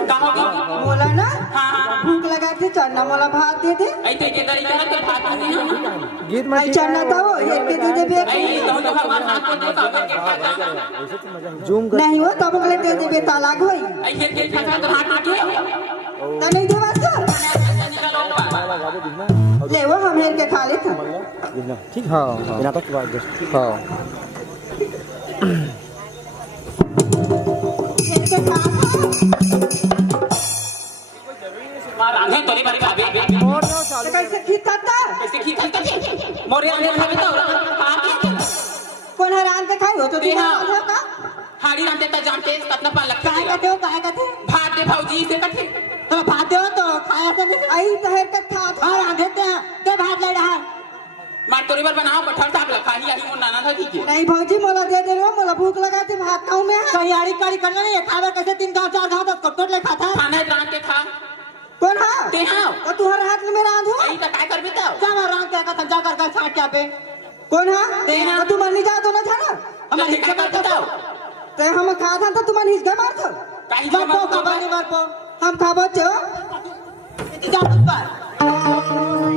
बोला ना भूख लगा थे चना मोला भात दे दे चना तो एक के दे दे नहीं हो तब अगले दे दे तालाक होई तो नहीं दे बस ले वो हम हेर के खा ले था ठीक हां बिना तो हां रांधे तोरी बारी भाभी और कैसे खींचता कैसे खींचता मोरे आने भाभी तो कौन हैरान के खाई हो तो तू का हाड़ी रांधे ता जानते कितना पान लगता काहे कहते हो भात दे भौजी से कथे तो भात दे तो खाया से आई तो है के खा हां रांधे ते भात ले रहा मार तोरी बार बनाओ कठहर साग लखानी आई वो नाना था ठीक है नहीं भौजी मोला दे दे रो मोला भूख लगा थी भात खाऊं मैं तैयारी करी करना नहीं खावे कैसे 3 गांव 4 गांव तक कटोट ले खाता खाना रांध के खा कौन हां ते हां तो तुम्हारे हाथ में रांधो आई तो काय करबे तो चला रांध के का जा कर छाट क्या पे कौन हां ते हां तो तुम नहीं जा तो ना था ना हम हिस्सा कर बताओ ते हम खा था तो तुम हिस्सा मार दो काई मार पो का बानी मार पो हम खाबो छो जा पर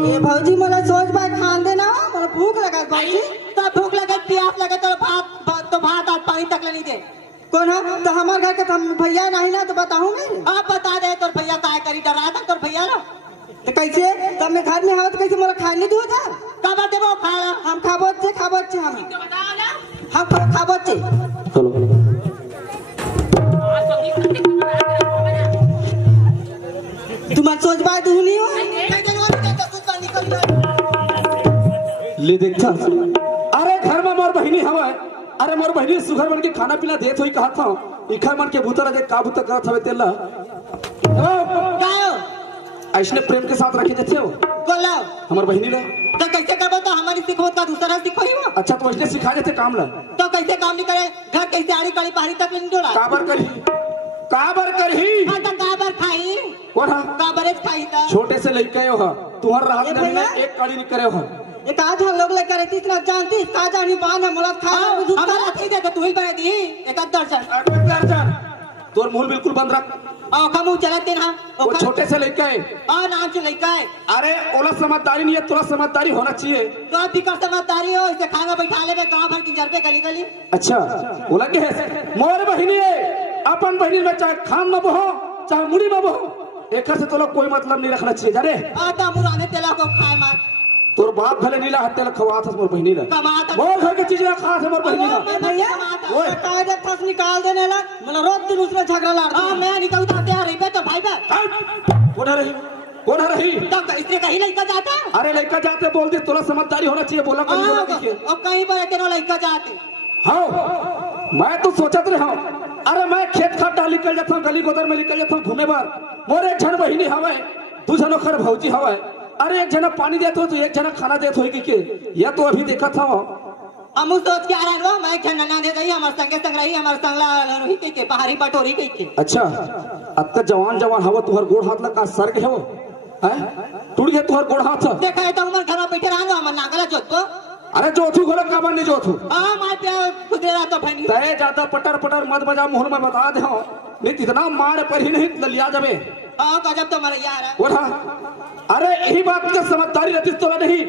ये भौजी मोला सोच बात खान देना मोला भूख लगा भौजी तो भूख लगा प्यास लगा तो भात और पानी तक नहीं दे कौन है तो हमारे घर के हम भैया नहीं ना तो बताऊंगे आप बता दे तो भैया काय करी डरा था तो भैया ना तो कैसे तब मैं घर में तो कैसे मोला खाने दो था का बात है वो खा हम खाबो हम खाबो तुम सोच बात नहीं हो ले देखा अरे घर में मोर बहिनी हवा अरे मोर बहिनी सुघर बन के खाना पीना देत होई कहा था इखा मन के भूतर के का भूतर करत हवे तेला ऐसने प्रेम के साथ रखे जाते हो बोला हमर बहिनी ला तो कैसे करबो तो हमारी सिखोत का दूसरा सिखोई हो अच्छा तो ऐसने सिखा देते काम ला तो कैसे काम नहीं करे घर कैसे आड़ी काली पहाड़ी तक नहीं डोला काबर करही हां तो काबर खाई कौन हा काबरे खाई था छोटे से लइका हो तुहर रात नहीं ना एक कड़ी नहीं करे हो एक आज हम लोग लेकर रहती इतना जानती का जानी बांध मोला खा हमारा थी दे तू ही बना दी एक दर्जन तोर मुंह बिल्कुल बंद रख और कमु चलाते ना वो छोटे से लइका है और नाम से लइका है अरे ओला समझदारी नहीं है तोला समझदारी होना चाहिए तो भी का समझदारी हो इसे खाना बैठा ले गांव भर की जरबे गली अच्छा बोला के मोर बहिनी है अपन बहिनी में चाहे खान में बहो चाहे मुड़ी में बहो एक से तो कोई मतलब नहीं रखना चाहिए जाने आता मुराने तेला को खाए मार तोर बाप भले नीला हत्या खवा था मोर बहिनी ला मोर घर के चीज ना खा था मोर बहिनी ला भैया ओए कायदे फस निकाल देने ला मतलब रोज दिन उसमें झगड़ा लड़ हां मैं निकलता तैयार रही तो भाई बे कौन रही तो इसने कहीं लड़का जाता अरे लड़का जाते बोल दे तोला समझदारी होना चाहिए बोला कहीं बोला के और कहीं पर केनो लड़का जाते हां मैं तो सोचत रहा अरे मैं खेत खाट डाल निकल जाता गली गोदर में निकल जाता घूमे बार मोर एक जन बहिनी हवे दू जनो खर भौजी हवे अरे एक जना पानी देत हो तो एक जना खाना देत होई के या तो अभी देखा था हम सोच के आ रहे हो मैं एक जना दे गई हमारे संगे संग रही हमारे संगला रोही के बाहरी पटोरी के अच्छा अब तक जवान हवा तुहर गोड़ हाथ लगा सर के हो हैं टूट गया तुहर गोड़ हाथ देखा है तो हमारे घर में बैठे रहो हमारे नागला जोतो अरे जोथू घोड़ा काबर नहीं जोथू हां मैं पे गुजरा तो भनी तय ज्यादा पटर मत बजा मुंह में बता दे हो नहीं इतना मार पर ही नहीं लिया जावे हां गजब तो मर यार ओढ़ा अरे यही बात की समझदारी रहती तो नहीं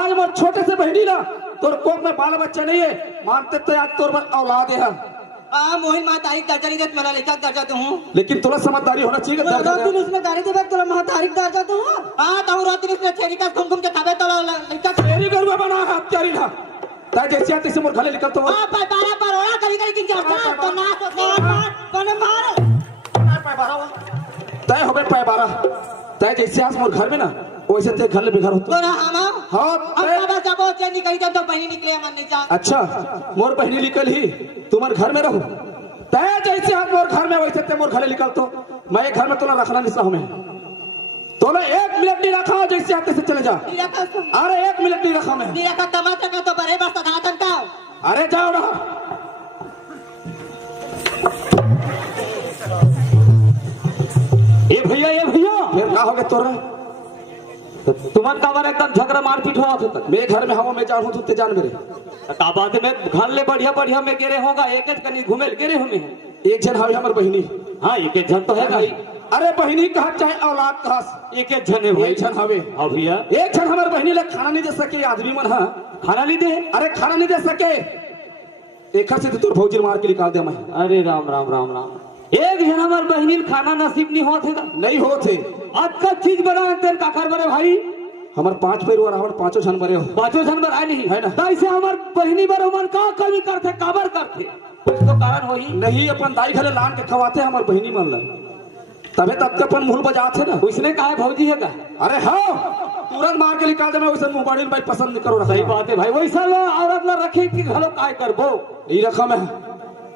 आज मोर छोटे से बहनी ना तोर कोक में बाल बच्चा नहीं है मानते तो आज तोर पर औलाद है मोहिन मां तारीख दर्जा नहीं देत मेरा लेखा दर्जा तो हूं लेकिन तोला समझदारी होना चाहिए दर्जा दिन उसमें गाड़ी देबे तोला मां तारीख दर्जा तो हूं हां तो रात दिन उसमें छेरी का घूम के खाबे तो लेखा छेरी गरुआ बना हत्यारी ना ता जैसे आते से मोर घरे निकल तो हां पर 12 पर ओला करी की जाता तो ना तो कोने मार पे 12 तय होबे पे 12 तय जैसे आज मोर घर में ना वैसे ते घर ले बिघर होतो तोरा हम हां अब जब से निकल जा तो बहनी निकले मन नहीं जा अच्छा मोर बहनी निकल ही तुम्हारे घर में रहो तय जैसे आज मोर घर में वैसे ते मोर घरे निकल तो मैं घर में तोला रखना नहीं हमें तोला 1 मिनट नहीं रखा जैसे आते से चले जा अरे 1 मिनट नहीं रखा मैं नहीं रखा तमाचा का तो बड़े बस घाटन का अरे जाओ ना ये भैया फिर का हो गया तोरा तुम्हार काबर एकदम झगड़ा मारपीट हुआ था मैं घर में हवा में जाऊं तू ते जान मेरे का बात में घर ले बढ़िया में गेरे होगा एक कनी घूमे गेरे हमें एक जन हवे हमर बहिनी हाँ एक एक जन तो है भाई, अरे बहनी कहा चाहे औलाद कहा, एक एक जन है भाई। एक जन हवे। हाँ भैया, एक जन हमारे बहनी ले खाना नहीं दे सके आदमी मन, हाँ खाना नहीं दे। अरे खाना नहीं दे सके, एक से तोर भौजी मार के निकाल दे मैं। अरे राम राम राम राम, एक जन हमार बहनी खाना नसीब नहीं होते था, नहीं होते। आज का चीज बना तेल काकर बने भाई, हमारे 5 पैर और हमारे 5 जन बरे हो, 5 जन बर आए नहीं है ना। तो ऐसे हमार बहनी बर मन का कमी करते काबर करते, कुछ तो कारण हो ही नहीं अपन दाई घरे लान के खवाते हमारे बहनी मन ला, तबे तब के अपन मुंह बजाते ना। उसने कहा भौजी है का, अरे हाँ तुरंत मार के निकाल दे, मैं वैसे मोबाइल भाई पसंद नहीं करो। सही बात है भाई, वैसा लो औरत ला रखे कि घलो काय करबो, नहीं रखा मैं,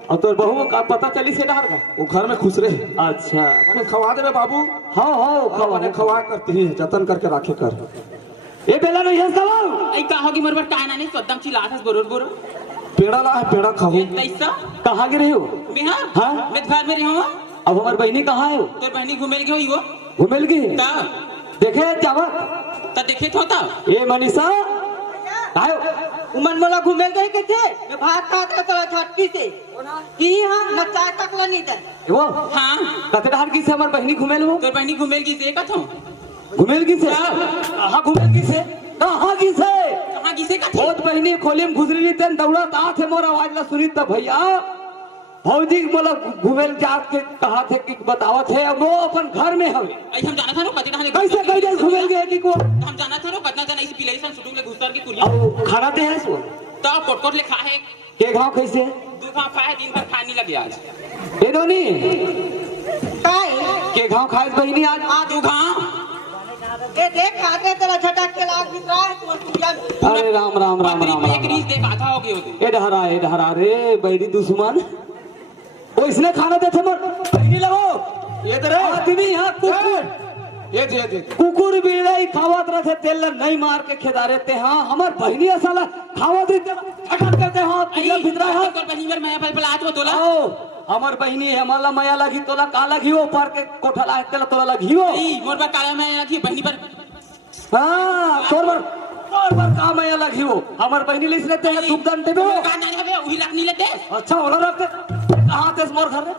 और तोर बहू का पता चली से डर का। वो घर में खुश रहे। अच्छा मैंने खवा दे बाबू, हाँ हाँ मैंने खवा करती है, जतन करके राखे कर। ये बेला नहीं है सवाल, आई का होगी मरबर काय ना नहीं सद्दम चिल्लात बोरो पेड़ा ला है, पेड़ा खाओ। तैसा कहाँ गिरे हो? बिहार हाँ? मैं घर में रही हूं। अब हमारी बहनी कहाँ है? तोर बहनी घूमे गई हो घुमेल गई ता देखे जावा ता देखे तो ता ये मनीषा आयो उमन मोला घूमे गए के थे, मैं भात खा के चला छटकी से की, हाँ न चाय तक ला नहीं दे। वो हां कते डहर की से हमारी बहनी घुमेल हो, तोर बहनी घूमे गई से कथो घुमेल की से कहाँ घुमेल की से, कहाँ की से कहां की से कथो बहुत बहनी खोली में घुसरी ली तेन दौड़त आथे मोर आवाज ला सुनी तब भैया भौजी मोला घुमेल जात के कहा थे कि बतावत है, अब वो अपन घर में हवे। आई हम जाना था नो कते ढाने कैसे कैसे घुमेल गए कि को हम जाना था नो कतना जना इस पिलाई सन सुटू ले घुसर की कुलिया अब खाना दे है सो ता कोट ले खा है के गांव कैसे दू खा पाए दिन भर खानी लगे आज ए दोनी काय के गांव खाए बहनी आज आ दू खा ये देख खाते तेरा झटक के लाग बितरा है तू कुलिया में। अरे राम राम राम पत्री राम पे एक राम रीस देख आधा हो गए होते ए डहरा रे बैरी दुश्मन वो इसने खाना देते मोर बहनी लगो ये दे रे आदमी यहाँ कुकुर ये दे कुकुर बिलाई खावत रहे तेल नहीं मार के खिदारे ते हाँ हमार बहनी साला खावत देते ठटक करते हाँ पिला भितरा हाँ तोर बहनी बर मैं पल आज वो तोला आओ हमार बहनी है हमारा माया लगी तोला का लगी हो पर के कोठा ला तेला तोला लगी हो ई मोर बा काला मैं रखी बहनी पर हाँ तोर बर का माया लगी हो हमार बहनी ले इसने तेला दुख दान देबे हो का ना हवे उही लखनी लेते अच्छा होला रखते कहाँ तेस मोर घर रे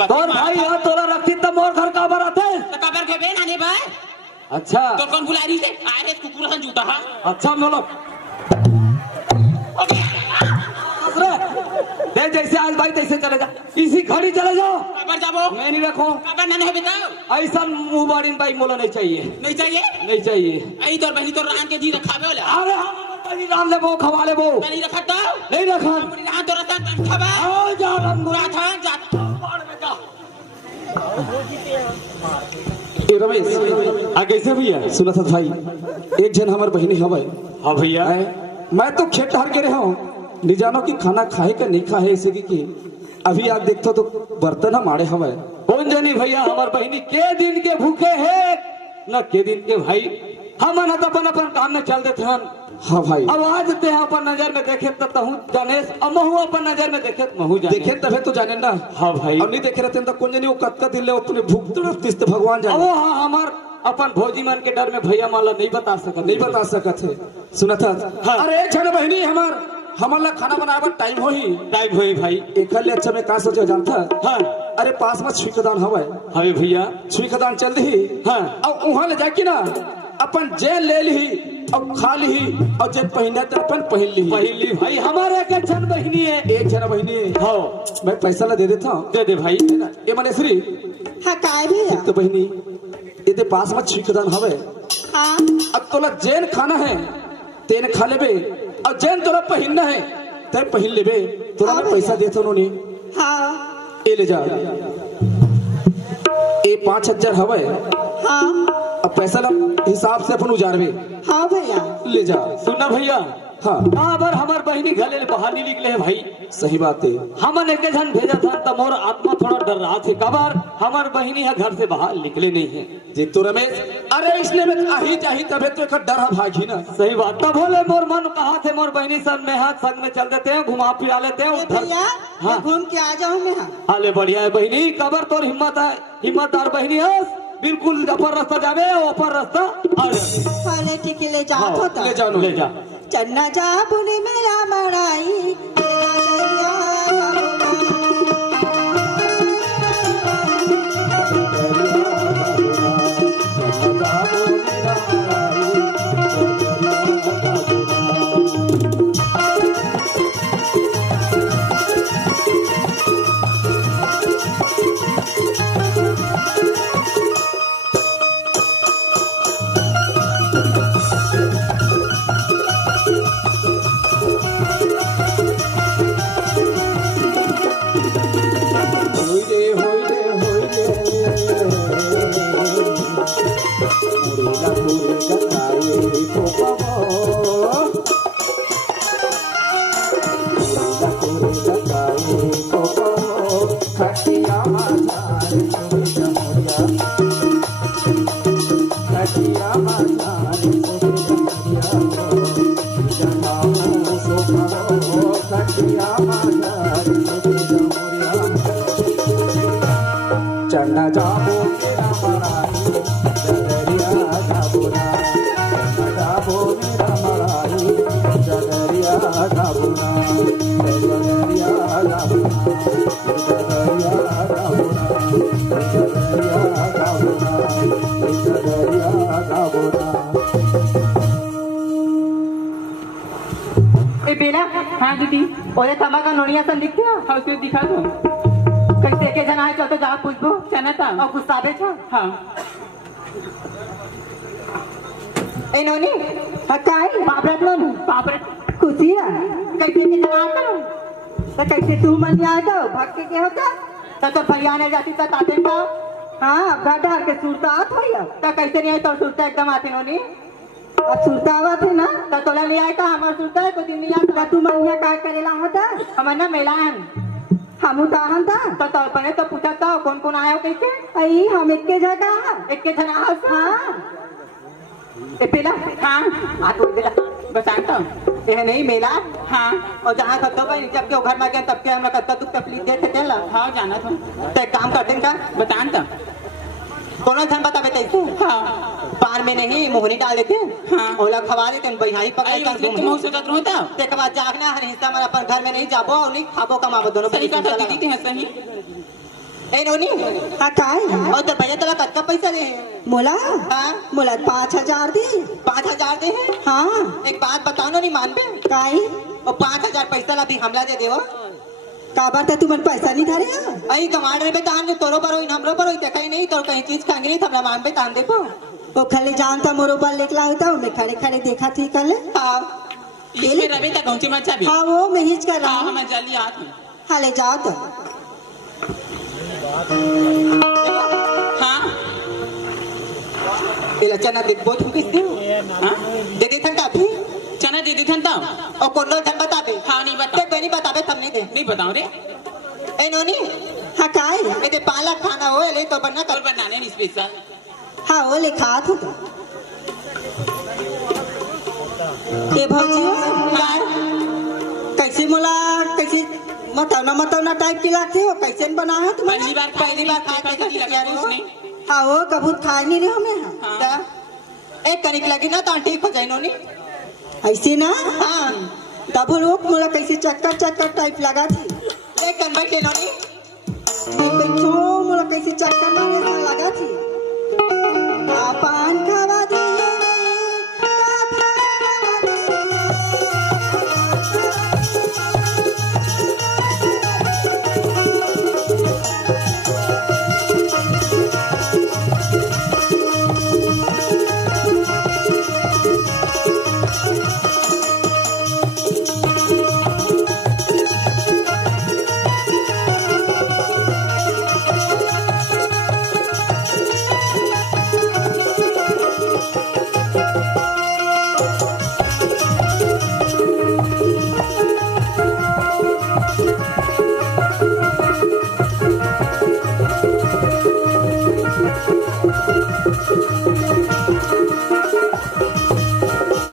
तोर भाई यहाँ तोला रखती तब मोर घर का बार आते तो कबर के बे नाने भाई अच्छा तो कौन बुला रही से आ रे कुकुर सन जूता हां अच्छा बोलो दे जैसे आज भाई तैसे चले जा इसी घड़ी चले जाओ कबर जाबो मैं नहीं रखो कबर ना है बताओ ऐसा मुंह बाड़ी भाई मोला नहीं चाहिए नहीं चाहिए नहीं चाहिए आई तोर बहनी तोर रान के जी रखावे वाला अरे हम बड़ी राम ले वो खवा ले वो नहीं रखा तो नहीं रखा पूरी रान तोर सन खावा आओ जा रंगुरा बुरा था जा ए रमेश आ कैसे भैया सुना था भाई, एक जन हमारे बहनी हवे। हाँ भैया मैं तो खेत हार के रहा हूँ, नहीं जानो कि खाना खाए का नहीं खाए ऐसे की अभी आप देखते तो बर्तन हम आड़े हवे। कौन जानी भैया हमार बहनी के दिन के भूखे है न के दिन के भाई हम अपन अपन काम में चल देते हैं। हाँ भाई अब आज ते अपन नजर में देखे तो तहु जाने अब महू अपन नजर में देखे तो महू जाने देखे तबे तो जाने ना। हाँ भाई और नहीं देखे रहते तो कौन जानी वो कतका दिल ले अपने भूख तड़पती तो भगवान अब जाने। वो हाँ हमार अपन भौजी मन के डर में भैया माला नहीं बता सकत नहीं बता सकत है। सुना था हाँ। अरे एक जन बहनी हमारा खाना बनाए टाइम हो ही टाइम होई भाई एक ले अच्छा में का सोचा जानता। हाँ अरे पास में छुईकदान हवे, हवे भैया छुईकदान चल रही। हाँ और वहां ले जाके ना अपन जेल ले ली और खा ली और जब पहने तो अपन पहन ली। पहली भाई हमारे के छन बहनी है एक जन बहनी हाँ मैं पैसा ला दे देता हूँ, दे दे भाई ये मनेश्वरी हाँ काय भैया तो बहनी ये ते पास में छुईकदान हवे। हाँ अब तोला जैन खाना है तेन खा लेबे और जैन तोला पहनना है ते पहन लेबे। तोला मैं पैसा देता उन्होंने, हाँ ये ले जा ये 5000 हवे। हाँ अब पैसा ला हिसाब से अपन उजारबे। हाँ भैया ले जा। सुनना भैया हाँ बार हमार बहनी घले बाहर नहीं निकले है भाई सही बात है। हमन एक जन भेजा था तब मोर आत्मा थोड़ा डर रहा थे कबार हमार बहनी है घर से बाहर निकले नहीं है। देख तो रमेश, अरे इसलिए मैं आही चाही तबे तो एक डर भागी ना। सही बात तब बोले मोर मन कहा थे मोर बहनी सन में हाथ संग में चल देते हैं घुमा फिरा लेते हैं ए उधर। भैया हाँ। मैं घूम के आ जाऊँ मैं। हाँ हाले बढ़िया है बहनी कबर तोर हिम्मत है हिम्मतदार बहनी है बिल्कुल अपर रास्ता जावे ऊपर रास्ता आ जाए। पहले ठीक ले जा हाँ, होता ले जाओ ले जा चन्ना जा बुनी मेरा मड़ाई तेरा दरिया जन जाबो मेरा मराई जगरिया जाबुना जन जाबो मेरा मराई जगरिया जाबुना जगरिया जाबुना जगरिया जाबुना जगरिया जाबुना जगरिया जाबुना। ए बेला हाँ दीदी ओरे तमा का नोनिया सन दिखते हो हाँ उसे दिखा दो कैसे के जना है चल तो जा पूछबो चना था और गुस्साबे छ हाँ ए नोनी हकाई पापरत लोन पापरत खुशी है कैसे के जना करो तो कैसे तू मन आए तो भाग के होता तो भैया ने जाती तो ताते का हाँ अब घर डाल के सुरता आत हो अब तो कैसे नहीं आई तो सुरता एकदम आते नोनी सुरता आवत है ना तो तोला नहीं आया का हमार सुरता है कोई दिन नहीं आता तू मनिया काय करेला होता हमार ना मेला है हम उताहन था तो अपने तो पूछा था कौन कौन आया हो कैसे आई हम इतके जगह एक के जना हाँ ए बेला हाँ आ तो बेला बताता हूँ ये नहीं मेला हाँ और जहाँ खत्तो भाई जब के घर में गए तब के हम कत्ता दुख तकलीफ दे थे चल हाँ जाना था तो एक काम करते का बताता कोनो धन बतावे तैसे हाँ पान में नहीं मोहनी डाल देते हाँ ओला खवा देते बहिहारी पकड़ कर तुम मुंह से तक होता ते के बाद जागना हर हिस्सा हमारा अपन घर में नहीं जाबो और नहीं खाबो कमाबो दोनों सही का दीदी हैं सही ए नोनी हकाई और तो भैया तला कत्ता पैसा ले मोला हाँ मोला 5000 दे 5000 दे हैं हाँ एक बात बताओ ना नहीं मानबे काई और 5000 पैसा ला भी हमला दे देवो काबर ते तुमन पैसा नहीं धरे आई कमांड रे तान जो तोरो पर होई हमरो पर होई ते कहीं नहीं तो कहीं चीज खाएंगे नहीं हमला मान पे तान देखो वो खाली जानता मोरो पर लेकला होता मैं खड़े खड़े देखा थी कल हां इसमें रवि तक पहुंचे मत चाबी हाँ वो मैं हिच कर रहा हूँ मैं जल्दी आत हूं हाँ ले जाओ तो हां एला चना दे बहुत किस दे हां दे दे थन काफी चना दे दे थन ता और कौन लो धन बता दे हां नहीं बता ते नहीं बतावे तब नहीं दे नहीं बताओ रे ए नोनी हकाई ए ते पालक खाना हो ले तो बनना कर बनाने नहीं स्पेशल हाँ वो ले खा तू तो ये भौजी कैसे मोला कैसे मतौना टाइप की लागती हो कैसे बना है तुम पहली बार खाए कैसे लगा कुछ नहीं हाँ वो कबूत खाए नहीं रहे हमें हाँ एक कनिक लगी ना तो ठीक हो जाए नोनी ऐसे ना हाँ तब लोग मोला कैसे चक्कर टाइप लगा थी एक कन बैठे नोनी मैं बैठो मोला कैसे चक्कर